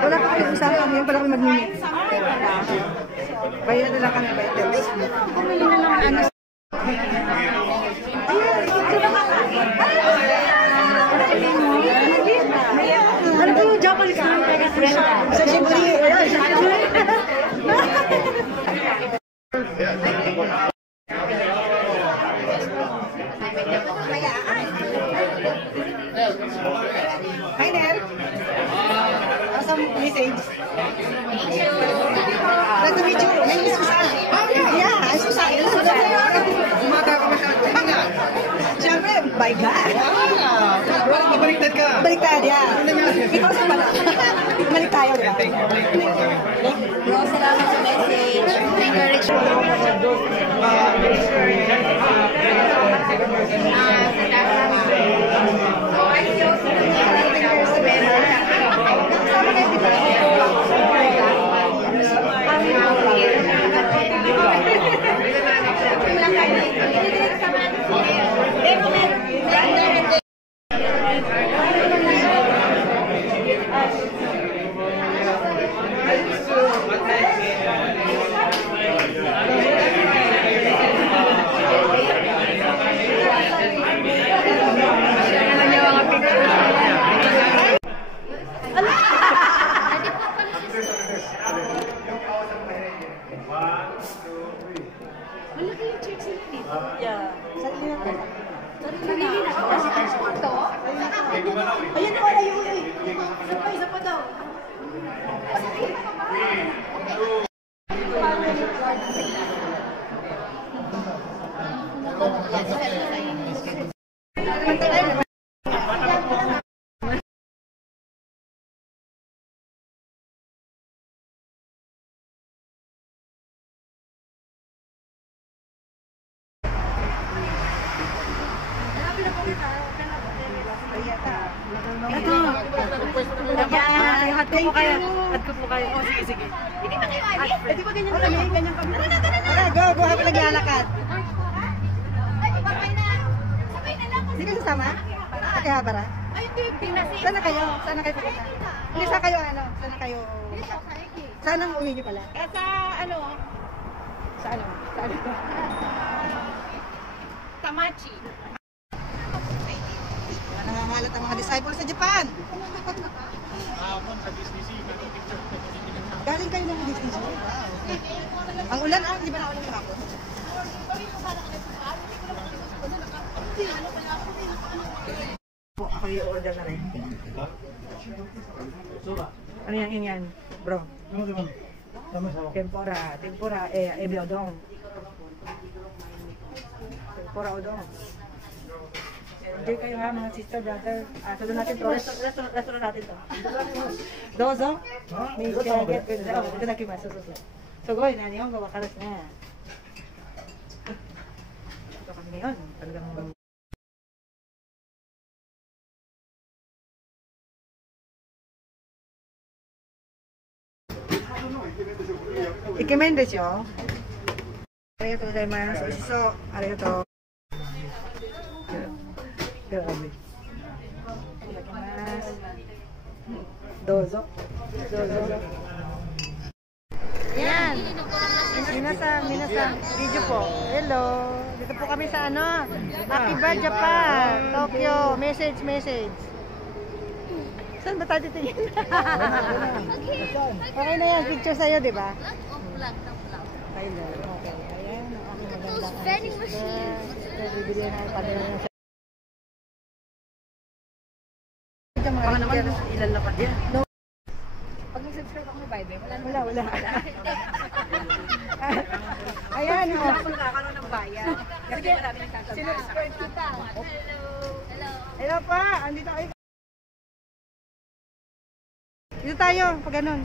Wala pa kayo usapan. Ngayon pala kami mag-minute. Kaya na lang kami by text. Bumili na lang ano. Ano kayo? Japan ka? Sa Shibuli. Hi there. Awesome message. Nice to meet you. My name is Susan. Yeah, I'm Susan. Siyempre, by God. Baliktad ka. Baliktad, yeah. Ikaw sa pala. Balik tayo, diba? Bro, salamat sa message. Encourage mo. Malaki yung chicks nila dito. Yeah. Sarili na to. Sarili na to. Ito? Ayun na, ayun. Isa pa daw. Add ko po kayo. Add ko po kayo. Oh, sige, sige. Hindi ba kayo add? Hindi ba ganyan kami? Ganyan kami. Tara, go. Go habang naglalakad. Ay, sabay na. Sabay na lang. Hindi ka sasama? Sa Habara? Ay, hindi. Pinasi. Sana kayo? Sana kayo pupunta? Hindi, saan kayo ano? Sana kayo? Saan ang uwi niyo pala? Sa ano? Sa ano? Sa ano? Tamachi. Nangangalat ang mga disciples sa Japan. Galing kayo ng Disney. Wow. Ang ulan, di ba na ulan kahapon? Ako yung order na rin. Ano yan, bro? Tempura, udong. Tempura udong. Enjoy kayo ha, mga sister, brother. Sunod natin to. Restaurant natin to. Dozo? Itadakimasu. Sugoi na, Nihongo wakaras na. Ito kami ngayon. Talagang... Ikemen desu yo. Arigatou gozaimasu. Oishishou. Arigatou. Grabe. Dozo. Yan. Minasan. Video po. Hello. Dito po kami sa ano? Akiba, Japan. Tokyo. Message. Saan ba tayo titingin? Okay na yan. Picture sa'yo, di ba? Vlog. Okay na. Okay. Ayan. Ang aking maganda. Vending machine. Bibili na yung panila na siya. Baka naman ilan na pa yan. No. Pag nag-subscribe ako ng Viber, Wala. Ayan o. Ako nakakaroon ng bayan. Kasi marami nagtatanong. Sinubscribe kita. Hello pa. Andito kayo. Dito tayo. Pag ganun.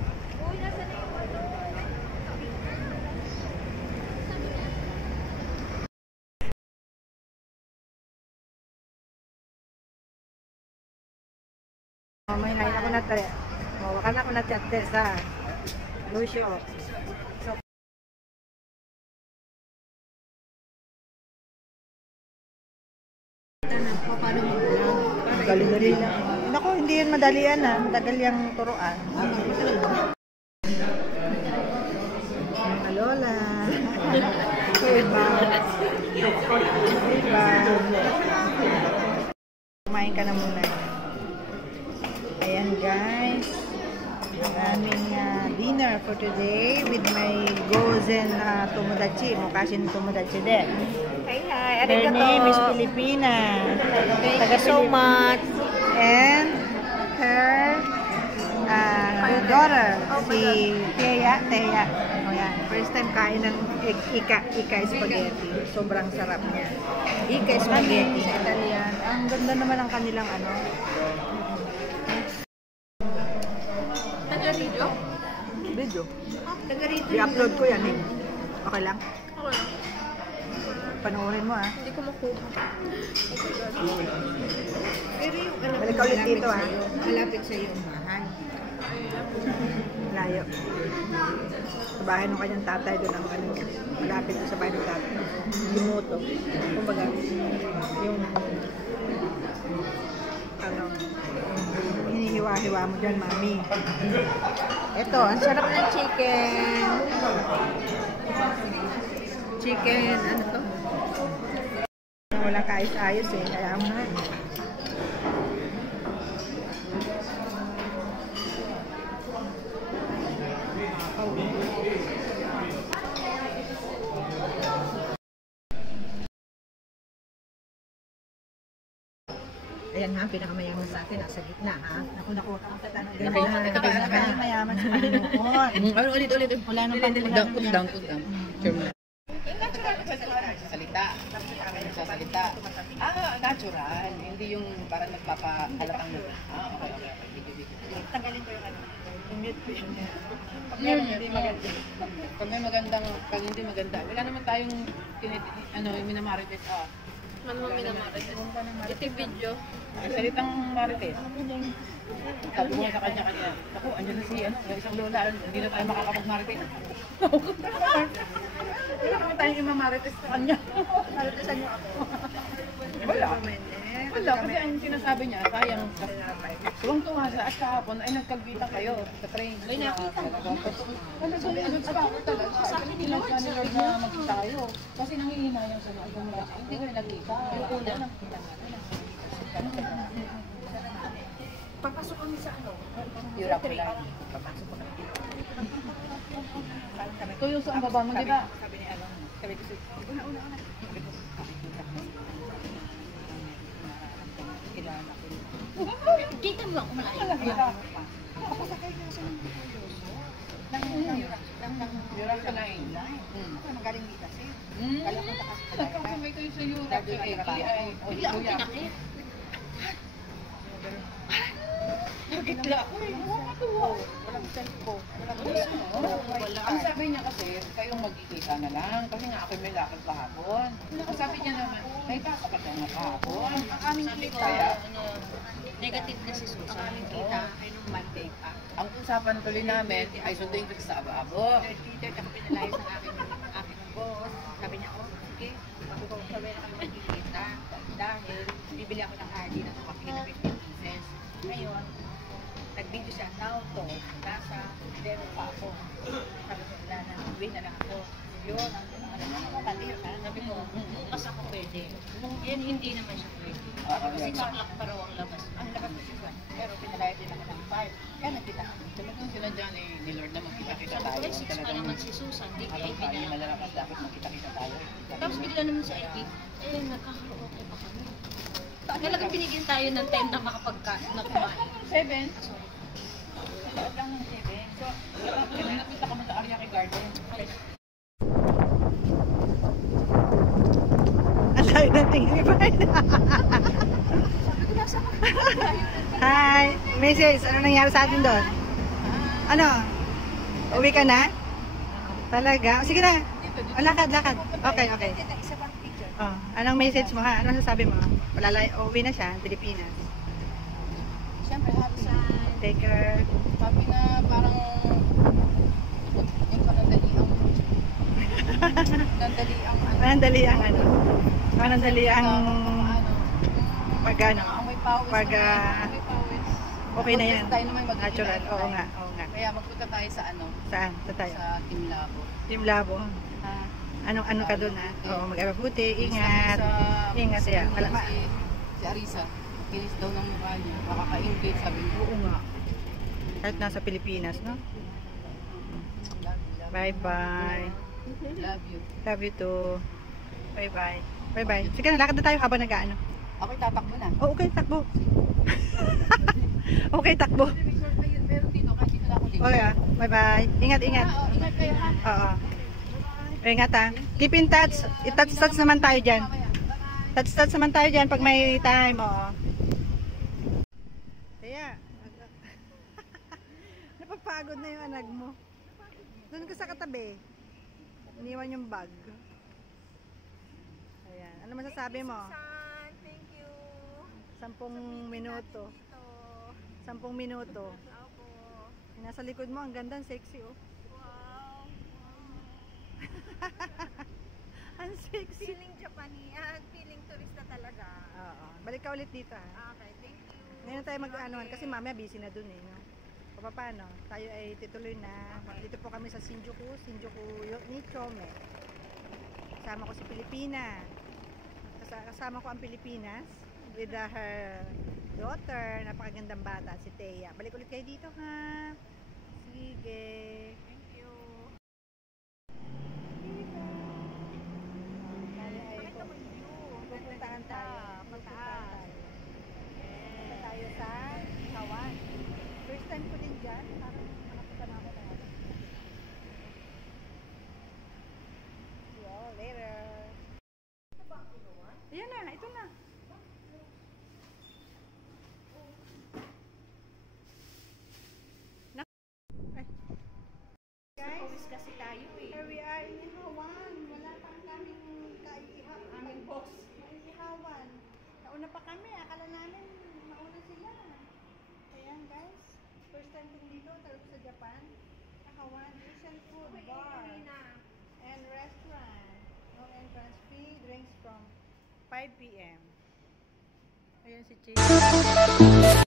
May nahin ako na tayo. Wakan ako na chatte sa Lucio. So, paano mo Dali-dali lang. Naku, hindi yan madalian ha. Matagal yung turuan. Mga lola. Iba. Iba. Kumain ka na muna. Ayan guys. Ang aming dinner for today with my gozen tomodachi. Mukashin tomodachi din. Hi, Her name is Filipina. Thank you so much. And her daughter, si Thea. O yan, first time kain ng Ika spaghetti. Sobrang sarap niya. Ika spaghetti sa Italian. Ang ganda naman ang kanilang ano. Taga-video? Video. Taga-video. I-upload ko yan eh. Okay lang? Ako lang. Panoorin mo ah. Hindi ko makuha. Pero yung ano, Balik ka ulit dito ah. malapit sa iyo, mahal. Layo. Sa bahay ng kanyang tatay doon ang ano. Malapit doon sa bahay ng tatay. Limoto. Kumbaga, yung ano, hinihiwa-hiwa mo dyan, mami. Ito, ang sarap ng chicken. Chicken, ano to? Wala kaayos-ayos eh, kaya mo na. Ayan ha, pinakamayaman sa atin, nasa gitna ha. Naku, ang tatanong gano'n. Ito ba, mayaman sa Panginoon. Ulit. Wala nang pangulang. Put down. Salita. Natural. Hindi yung parang nagpapahalatang mo. Okay. Tanggalin ko yung ano. Yung mute ko yun. Pag hindi maganda. Wala naman tayong minamarites. Ano mo minamarites? Ito yung video. Salitang marites. Sabi ko sa kanya. Ako, andyan na si yung isang lola. Hindi na tayo makakapag-marites. Wala naman tayong imamarites sa kanya. Maritesan niyo ako. Wala, kasi ang sinasabi niya, sayang. Tuwang-tuwa siya at kahapon ay nagkagkita kayo sa train. Ay, nakita mo. Ano sa ligot pa ako talaga. Sa akin nila ka ni Lord na magkita kayo. Kasi nangihinayang sa mga mga hindi kayo nagkita. Yung una, nakita natin. Papasok kami sa ano? Europe lang. Papasok kami. Tuyo sa baba mo, di ba? Sabi ni Alon. Sabi ko siya, una. Kilala ko. Kita mo ako malayo. Kapasakay na siya ng Europe na yun. Ako nagaling dito kasi. Nagkakasabay kayo sa Europe. Bigla ako pinakit. Nagkitla ako eh. Walang cellphone. Ang sabi niya kasi, kayong magkikita na lang. Kasi nga ako may lakad kahapon. Ang sabi niya naman, may pasok ka na kahapon. Ang aming kita. Negative na si Susan. Ang aming kita ay nung Monday pa. Ang usapan tuloy namin ay sunduin ko sa abo-abo. Twitter, ako pinalayas ng aking boss. Sabi niya, sige, sabi na kami magkikita. Dahil bibili ako ng RD ng kapatid na 15 pieces. Ngayon, nag-video siya, now to, nasa demo pa ako. Sabi ko, wala na, uwi na lang ako. Yun, kalir ka. Sabi ko, bukas ako pwede. Kung yan, hindi naman siya pwede. Kasi saklak pa raw ang labas. Ang labas na siya. Pero pinalayas din ako ng 5. Kaya nagkita ako. Talagang sila dyan eh, ni Lord na magkita-kita tayo. Ay, 6 pa naman si Susan, di kaya Tayo ibinala. malalakas dapat magkita-kita tayo. Tapos bigla naman sa IP, nagkakaroke pa kami. Talagang binigyan tayo ng time na makapagkain na kumain. 7. Lahat lang ng 7. So, nakita ka mo sa Ariake Garden. Ang layo ng tingin pa. Hi! Mrs. Ano nangyari sa atin doon? Ano? Uwi ka na? Talaga? Sige na. Lakad. Okay. Oh, anong message mo ha? Anong sasabi mo? Uwi na siya, Pilipinas. Siyempre, happy sa... Take care. Sabi na parang... Yung panandaliang... Panandali ang ano? Panandali ang... Magano? Ang may Pawis Pag, may pawis. okay na yan. Tayo naman Natural. Oo nga, oo nga. Kaya magpunta tayo sa ano? Saan? Sa tayo? Sa Team Labo. Team Labo. Ano ka doon ha? Oo, mag-abuti. Ingat. Ingat siya. Si Arisa, kinis daw ng mukha niya. Makaka-engage, sabi ko. Oo nga. Kahit nasa Pilipinas, no? Love you. Bye-bye. Love you. Love you too. Bye-bye. Bye-bye. Sige na, lakad na tayo habang nag-ano. Ako'y tatakbo na. Oh, okay, takbo. Okay, takbo. Pero dito, kasi dito na ako dito. Okay, bye-bye. Ingat, ingat. Ingat kayo ha. Oo. Ingat ha. Keep in touch. I-touch-touch naman tayo dyan. Touch-touch naman tayo dyan pag may time. Oo. Kaya. Napapagod na yung anag mo. Doon ka sa katabi. Iniwan yung bag. Ayan. Ano masasabi mo? Thank you. 10 minuto. 10 minuto. Opo. Nasa likod mo, ang ganda, ang sexy oh. Wow. Ang sexy. Feeling Japanese, feeling turista talaga. Oo. Balik ka ulit dito ha. Okay, thank you. Ngayon tayo mag-anuhan kasi mamaya busy na dun eh. No? O paano? Tayo ay tituloy na. Dito po kami sa Shinjuku ni Chome. Kasama ko si Pilipina. Kasama ko ang Pilipinas with her daughter. Napakagandang bata, si Thea. Balik ulit kayo dito ha. Sige. Thank you. Pakita mo yung view. Pupuntahan tayo. Mataas. Punta tayo sa Kawan. First time ko din dyan. Parang nakapasama ako na. See you all later. Ayan na, ito na. Guys, Kasi tayo eh. here we are in Ihawan. Wala pa kaming kaihap. Aming boss. Ihawan. Nauna pa kami. Akala namin mauna sila. Ayan guys. First time kong dito. Talaga sa Japan. Ihawan. Asian food bar. And restaurant. No entrance fee. Drinks from 5 p.m. Ayan si Chief.